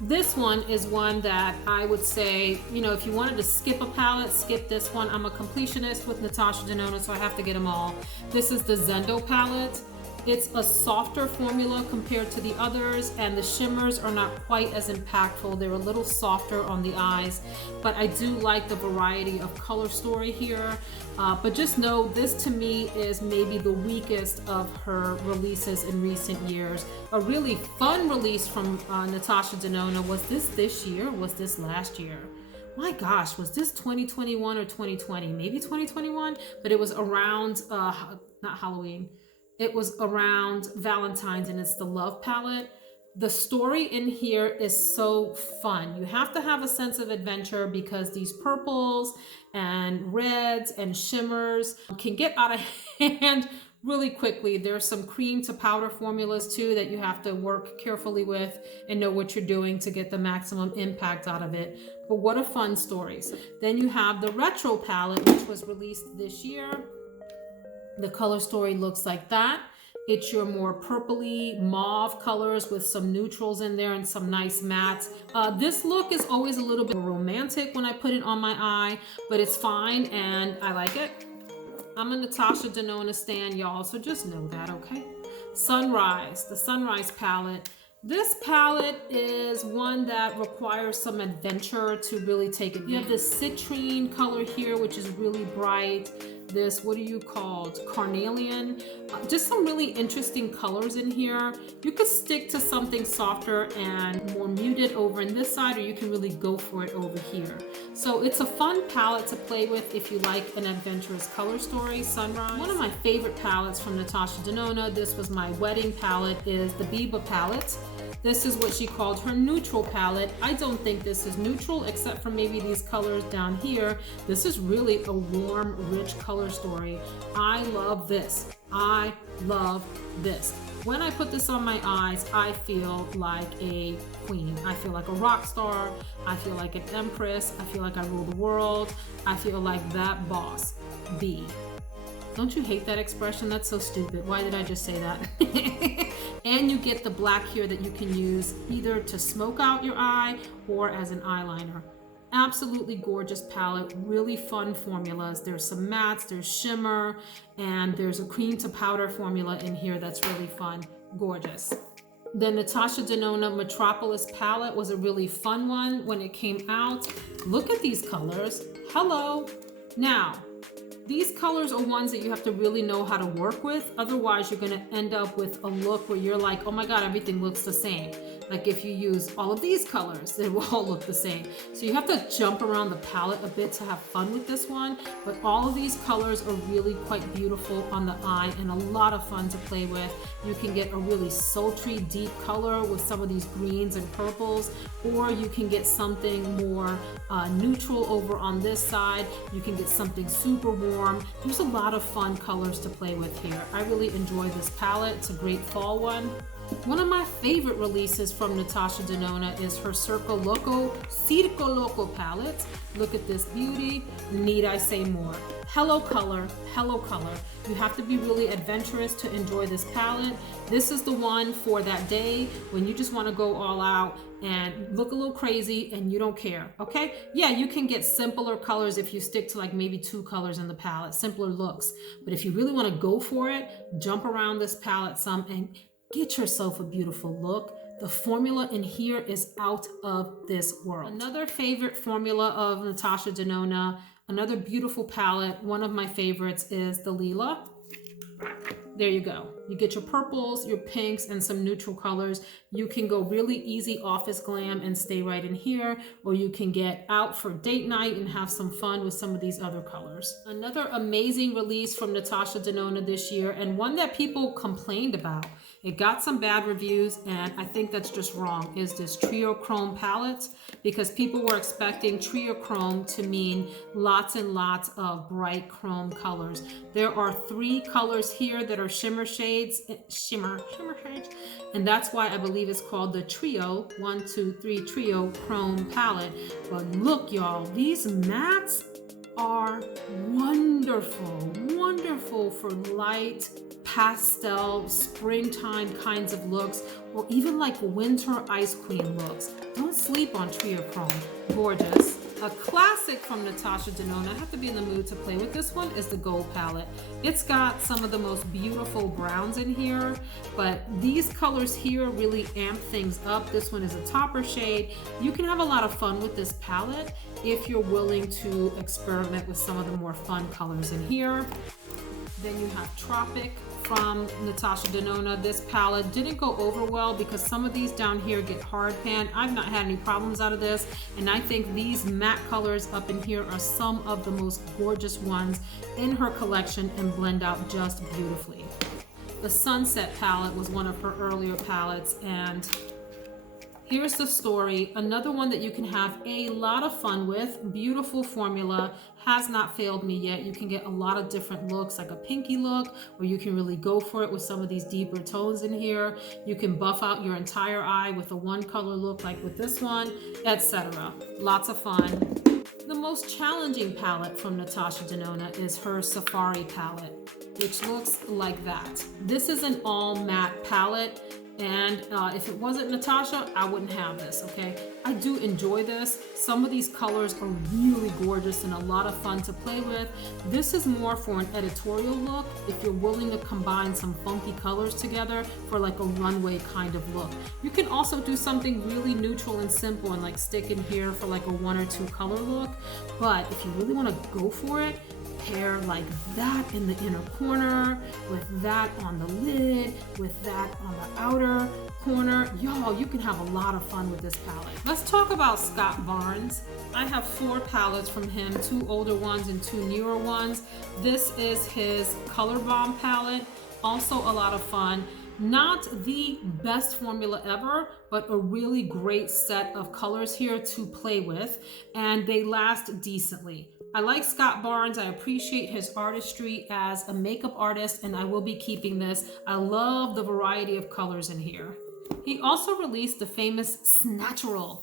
This one is one that I would say, you know, if you wanted to skip a palette, skip this one. I'm a completionist with Natasha Denona, so I have to get them all. This is the Zendo palette. It's a softer formula compared to the others, and the shimmers are not quite as impactful. They're a little softer on the eyes, but I do like the variety of color story here. But just know this to me is maybe the weakest of her releases in recent years. A really fun release from Natasha Denona. Was this year? Was this last year? My gosh, was this 2021 or 2020? Maybe 2021, but it was around, not Halloween. It was around Valentine's, and it's the Love palette. The story in here is so fun. You have to have a sense of adventure because these purples and reds and shimmers can get out of hand really quickly. There's some cream to powder formulas too that you have to work carefully with and know what you're doing to get the maximum impact out of it. But what a fun stories. Then you have the Retro palette, which was released this year. The color story looks like that. It's your more purpley mauve colors with some neutrals in there and some nice mattes. This look is always a little bit romantic when I put it on my eye, but it's fine and I like it. I'm a Natasha Denona stan, y'all, so just know that, okay? Sunrise, the Sunrise palette. This palette is one that requires some adventure to really take it. You have this citrine color here, which is really bright. This, what are you called? Carnelian. Just some really interesting colors in here. You could stick to something softer and more muted over in this side, or you can really go for it over here. So it's a fun palette to play with if you like an adventurous color story. Sunrise. One of my favorite palettes from Natasha Denona, this was my wedding palette, is the Biba palette. This is what she called her neutral palette. I don't think this is neutral except for maybe these colors down here. This is really a warm, rich color story. I love this. I love this. When I put this on my eyes, I feel like a queen. I feel like a rock star. I feel like an empress. I feel like I rule the world. I feel like that boss bee. Don't you hate that expression? That's so stupid. Why did I just say that? And you get the black here that you can use either to smoke out your eye or as an eyeliner. Absolutely gorgeous palette, really fun formulas. There's some mattes, there's shimmer, and there's a cream to powder formula in here that's really fun. Gorgeous. The Natasha Denona Metropolis palette was a really fun one when it came out. Look at these colors. Hello. Now, these colors are ones that you have to really know how to work with. Otherwise, you're gonna end up with a look where you're like, oh my God, everything looks the same. Like if you use all of these colors, they will all look the same. So you have to jump around the palette a bit to have fun with this one. But all of these colors are really quite beautiful on the eye and a lot of fun to play with. You can get a really sultry, deep color with some of these greens and purples, or you can get something more neutral over on this side. You can get something super warm. There's a lot of fun colors to play with here. I really enjoy this palette. It's a great fall one. One of my favorite releases from Natasha Denona is her Circo Loco palette. Look at this beauty. Need I say more? Hello color, hello color. You have to be really adventurous to enjoy this palette. This is the one for that day when you just want to go all out and look a little crazy and you don't care, okay? Yeah, you can get simpler colors if you stick to like maybe 2 colors in the palette, simpler looks. But if you really want to go for it, jump around this palette some and get yourself a beautiful look. The formula in here is out of this world. Another favorite formula of Natasha Denona, another beautiful palette, one of my favorites is the Lila. There you go. You get your purples, your pinks, and some neutral colors. You can go really easy office glam and stay right in here, or you can get out for date night and have some fun with some of these other colors. Another amazing release from Natasha Denona this year, and one that people complained about. It got some bad reviews, and I think that's just wrong, is this Trio Chrome palette, because people were expecting Trio Chrome to mean lots and lots of bright chrome colors. There are 3 colors here that are shimmer shades, and that's why I believe it's called the Trio, 1, 2, 3 Trio Chrome palette. But look, y'all, these mattes are wonderful, wonderful for light pastel, springtime kinds of looks, or even like winter ice cream looks. Don't sleep on Chrome. Gorgeous. A classic from Natasha Denona, I have to be in the mood to play with this one, is the Gold palette. It's got some of the most beautiful browns in here, but these colors here really amp things up. This one is a topper shade. You can have a lot of fun with this palette if you're willing to experiment with some of the more fun colors in here. Then you have Tropic from Natasha Denona. This palette didn't go over well because some of these down here get hard pan. I've not had any problems out of this, and I think these matte colors up in here are some of the most gorgeous ones in her collection and blend out just beautifully. The Sunset palette was one of her earlier palettes, and here's the story. Another one that you can have a lot of fun with. Beautiful formula, has not failed me yet. You can get a lot of different looks, like a pinky look, or you can really go for it with some of these deeper tones in here. You can buff out your entire eye with a one color look like with this one, etc. Lots of fun. The most challenging palette from Natasha Denona is her Safari palette, which looks like that. This is an all matte palette. And if it wasn't Natasha, I wouldn't have this, okay? I do enjoy this. Some of these colors are really gorgeous and a lot of fun to play with. This is more for an editorial look if you're willing to combine some funky colors together for like a runway kind of look. You can also do something really neutral and simple and like stick in here for like a 1 or 2 color look. But if you really want to go for it, pair like that in the inner corner, with that on the lid, with that on the outer corner. Y'all, you can have a lot of fun with this palette. Let's talk about Scott Barnes. I have 4 palettes from him, 2 older ones and 2 newer ones. This is his Color Bomb palette, also a lot of fun. Not the best formula ever, but a really great set of colors here to play with, and they last decently. I like Scott Barnes. I appreciate his artistry as a makeup artist, and I will be keeping this. I love the variety of colors in here. He also released the famous Snatchural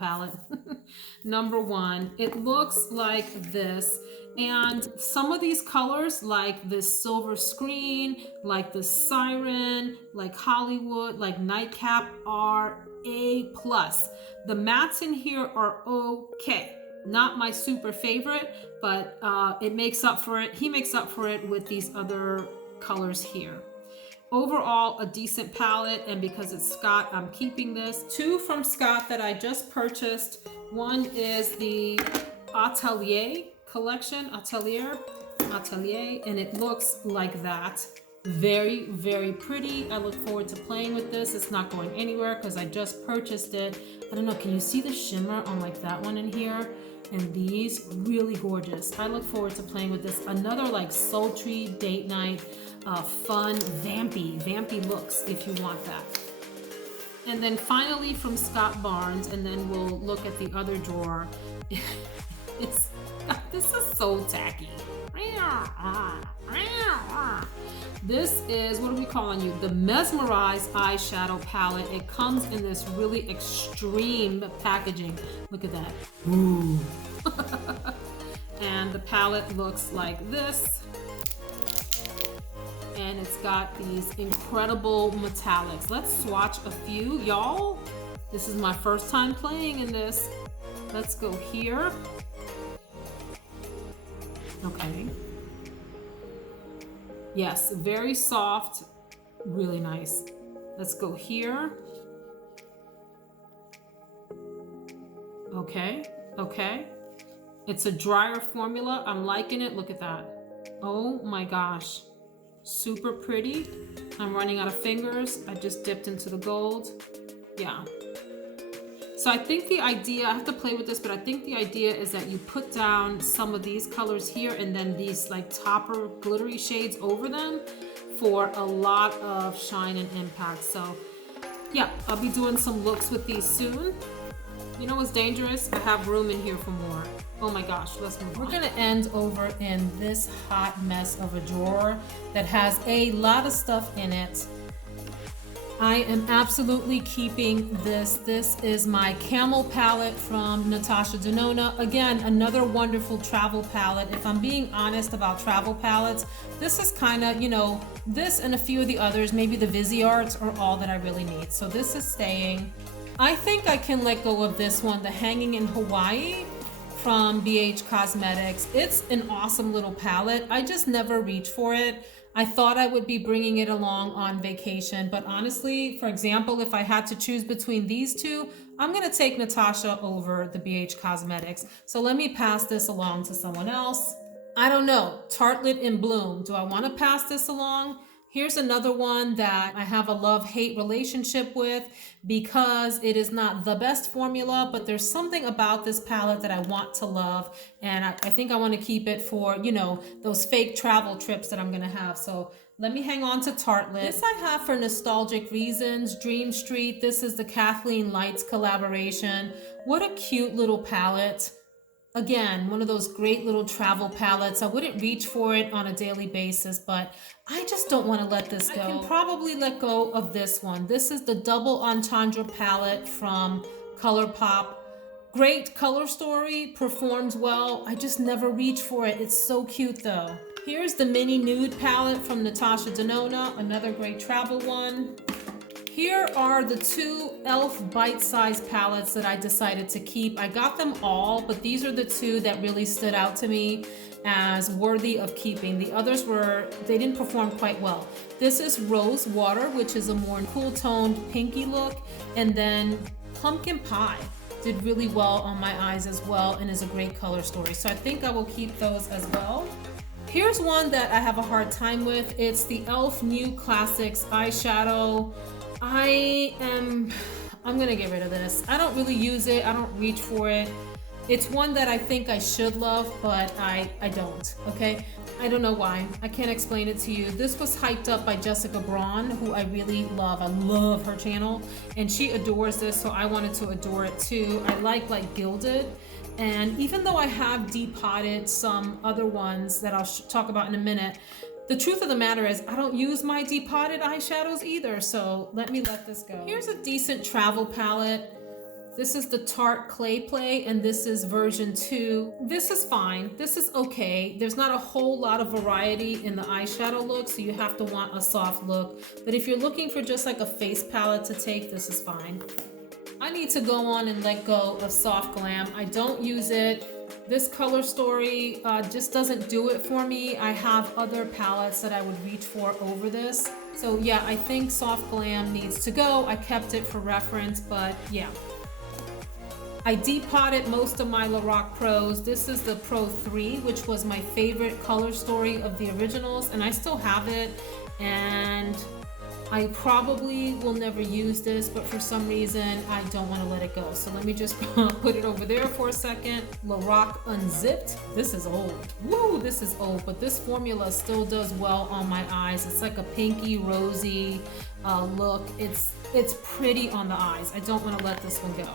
palette. Number 1. It looks like this. And some of these colors, like this silver screen, like the siren, like Hollywood, like nightcap, are A+. The mattes in here are okay. Not my super favorite, but it makes up for it. He makes up for it with these other colors here. Overall, a decent palette, and because it's Scott, I'm keeping this. 2 from Scott that I just purchased. One is the Atelier collection, Atelier, and it looks like that. Very, very pretty. I look forward to playing with this. It's not going anywhere because I just purchased it. I don't know, can you see the shimmer on like that one in here? And these, really gorgeous. I look forward to playing with this. Another like sultry date night, fun, vampy looks if you want that. And then finally from Scott Barnes, and then we'll look at the other drawer. This is so tacky. This is, what are we calling you? The Mesmerize eyeshadow palette. It comes in this really extreme packaging. Look at that. Ooh. And the palette looks like this. And it's got these incredible metallics. Let's swatch a few, y'all. This is my first time playing in this. Let's go here. Okay. Yes, very soft, really nice. Let's go here. Okay. It's a drier formula. I'm liking it. Look at that. Oh my gosh. Super pretty. I'm running out of fingers. I just dipped into the gold. Yeah. So I think the idea, I have to play with this, but I think the idea is that you put down some of these colors here and then these like topper glittery shades over them for a lot of shine and impact. So yeah, I'll be doing some looks with these soon. You know what's dangerous? I have room in here for more. Oh my gosh, let's move on. We're gonna end over in this hot mess of a drawer that has a lot of stuff in it. I am absolutely keeping this. This is my Camel palette from Natasha Denona. Again, another wonderful travel palette. If I'm being honest about travel palettes, this is kind of, you know, this and a few of the others, maybe the Visearts, are all that I really need. So this is staying. I think I can let go of this one, the Hanging in Hawaii from BH Cosmetics. It's an awesome little palette. I just never reach for it. I thought I would be bringing it along on vacation, but honestly, for example, if I had to choose between these two, I'm gonna take Natasha over the BH Cosmetics. So let me pass this along to someone else. I don't know, Tartelette in Bloom. Do I wanna pass this along? Here's another one that I have a love-hate relationship with because it is not the best formula, but there's something about this palette that I want to love. And I think I want to keep it for, you know, those fake travel trips that I'm going to have. So let me hang on to Tartelette. This I have for nostalgic reasons, Dream Street. This is the Kathleen Lights collaboration. What a cute little palette. Again, one of those great little travel palettes. I wouldn't reach for it on a daily basis, but I just don't want to let this go. I can probably let go of this one. This is the Double Entendre palette from Colourpop. Great color story, performs well. I just never reach for it. It's so cute though. Here's the Mini Nude palette from Natasha Denona, another great travel one. Here are the two e.l.f. bite-sized palettes that I decided to keep. I got them all, but these are the two that really stood out to me as worthy of keeping. The others they didn't perform quite well. This is Rose Water, which is a more cool-toned pinky look, and then Pumpkin Pie did really well on my eyes as well and is a great color story. So I think I will keep those as well. Here's one that I have a hard time with. It's the e.l.f. New Classics eyeshadow. I'm gonna get rid of this. I don't really use it. I don't reach for it. It's one that I think I should love, but I don't, okay? I don't know why. I can't explain it to you. This was hyped up by Jessica Braun, who I really love. I love her channel, and she adores this, so I wanted to adore it too. I like Gilded, and even though I have depotted some other ones that I'll talk about in a minute, the truth of the matter is I don't use my depotted eyeshadows either, so let this go. Here's a decent travel palette. This is the Tarte Clay Play, and this is version 2. This is fine. This is okay. There's not a whole lot of variety in the eyeshadow look, so you have to want a soft look. But if you're looking for just like a face palette to take, this is fine. I need to go on and let go of Soft Glam. I don't use it. This color story just doesn't do it for me. I have other palettes that I would reach for over this. So yeah, I think Soft Glam needs to go. I kept it for reference, but yeah. I depotted most of my Lorac Pros. This is the Pro 3, which was my favorite color story of the originals, and I still have it. And I probably will never use this, but for some reason, I don't want to let it go. So let me just put it over there for a second. Lorac Unzipped. This is old. Woo, this is old, but this formula still does well on my eyes. It's like a pinky, rosy look. It's pretty on the eyes. I don't want to let this one go.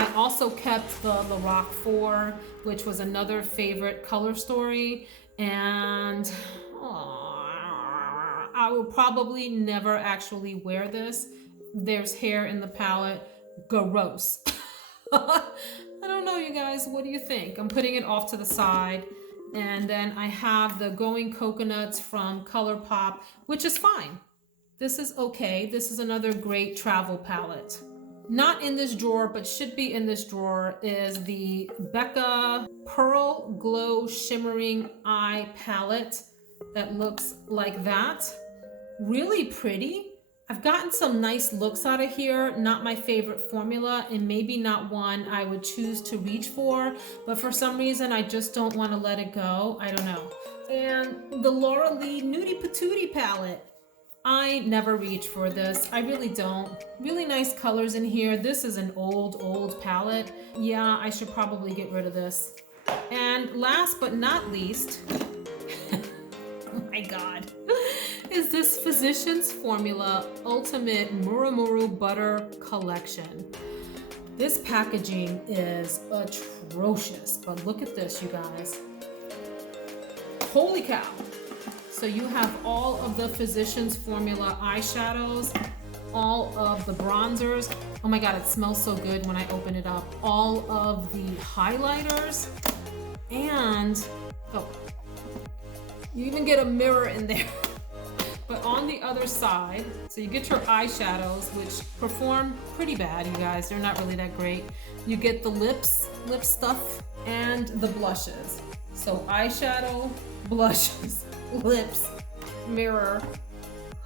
I also kept the Lorac 4, which was another favorite color story, and I will probably never actually wear this. There's hair in the palette. Gross. I don't know, you guys. What do you think? I'm putting it off to the side. And then I have the Going Coconuts from Colourpop, which is fine. This is okay. This is another great travel palette. Not in this drawer, but should be in this drawer, is the Becca Pearl Glow Shimmering Eye Palette that looks like that. Really pretty. I've gotten some nice looks out of here. Not my favorite formula, and maybe not one I would choose to reach for, but for some reason I just don't want to let it go. I don't know. And the Laura Lee Nudie Patootie palette. I never reach for this. I really don't. Really nice colors in here. This is an old palette. Yeah, I should probably get rid of this. And last but not least, oh my God, is this Physicians Formula Ultimate Murumuru Butter Collection. This packaging is atrocious, but look at this, you guys. Holy cow. So you have all of the Physicians Formula eyeshadows. all of the bronzers. Oh my God, it smells so good when I open it up. All of the highlighters, and oh, you even get a mirror in there. But on the other side, so you get your eyeshadows, which perform pretty bad, you guys. They're not really that great. You get the lip stuff, and the blushes. So eyeshadow, blushes, lips, mirror,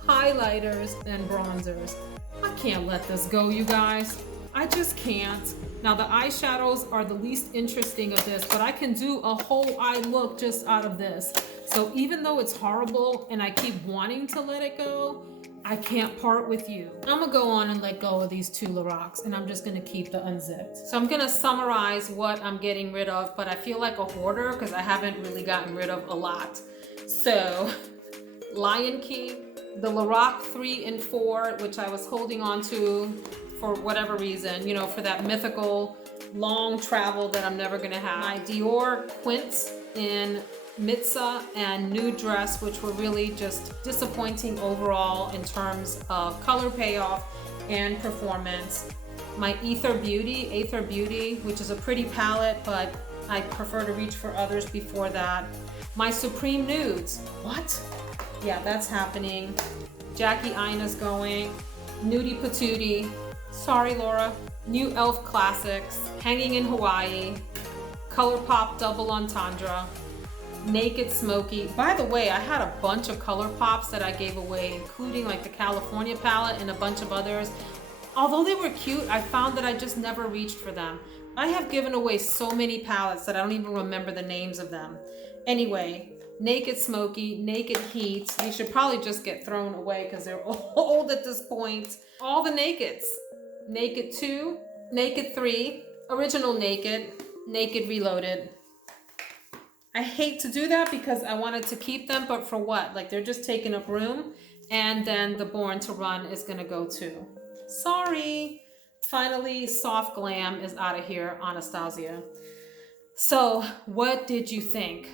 highlighters, and bronzers. I can't let this go, you guys. I just can't. Now the eyeshadows are the least interesting of this, but I can do a whole eye look just out of this. So even though it's horrible and I keep wanting to let it go, I can't part with you. I'm gonna go on and let go of these two Loracs, and I'm just gonna keep the unzipped. So I'm gonna summarize what I'm getting rid of, but I feel like a hoarder because I haven't really gotten rid of a lot. So Lion King, the Lorac 3 and 4, which I was holding on to for whatever reason, you know, for that mythical long travel that I'm never gonna have. My Dior Quints in Misc and Nude Dress, which were really just disappointing overall in terms of color payoff and performance. My Aether Beauty, which is a pretty palette, but I prefer to reach for others before that. My Supreme Nudes, what? Yeah, that's happening. Jackie Aina's going. Nudie Patootie, sorry Laura. New Elf Classics, Hanging in Hawaii, Colourpop Double Entendre, Naked Smoky. By the way, I had a bunch of Colourpops that I gave away, including like the California palette and a bunch of others. Although they were cute, I found that I just never reached for them. I have given away so many palettes that I don't even remember the names of them. Anyway, Naked Smoky, Naked Heat. They should probably just get thrown away because they're old at this point. All the Nakeds. Naked 2, Naked 3, Original Naked, Naked Reloaded. I hate to do that because I wanted to keep them, but for what? Like they're just taking up room, and then the Born to Run is gonna go too. Sorry. Finally, Soft Glam is out of here, Anastasia. So what did you think?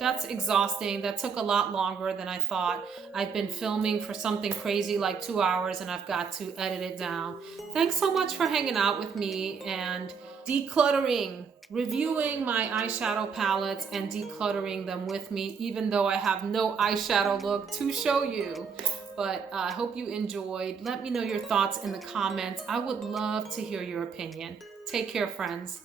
That's exhausting. That took a lot longer than I thought. I've been filming for something crazy like 2 hours and I've got to edit it down. Thanks so much for hanging out with me and decluttering, reviewing my eyeshadow palettes and decluttering them with me, even though I have no eyeshadow look to show you. But I hope you enjoyed. Let me know your thoughts in the comments. I would love to hear your opinion. Take care, friends.